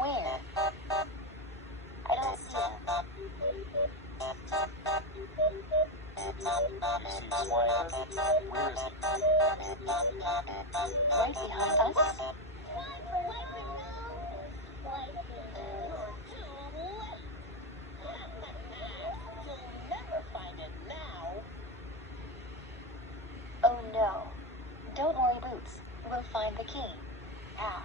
Where? I don't see him. You see Slider? Where is he? Right behind us? Oh no. Don't worry, Boots. We'll find the key. How?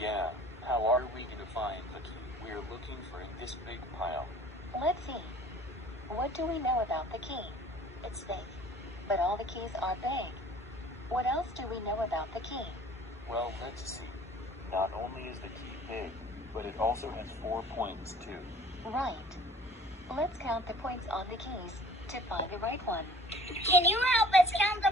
Yeah, how are we gonna find the key we're looking for in this big pile? Let's see. What do we know about the key? It's big, but all the keys are big. What else do we know about the key? Well, let's see. Not only is the key big, but it also has 4 points too. Right. Let's count the points on the keys to find the right one. Can you help us count the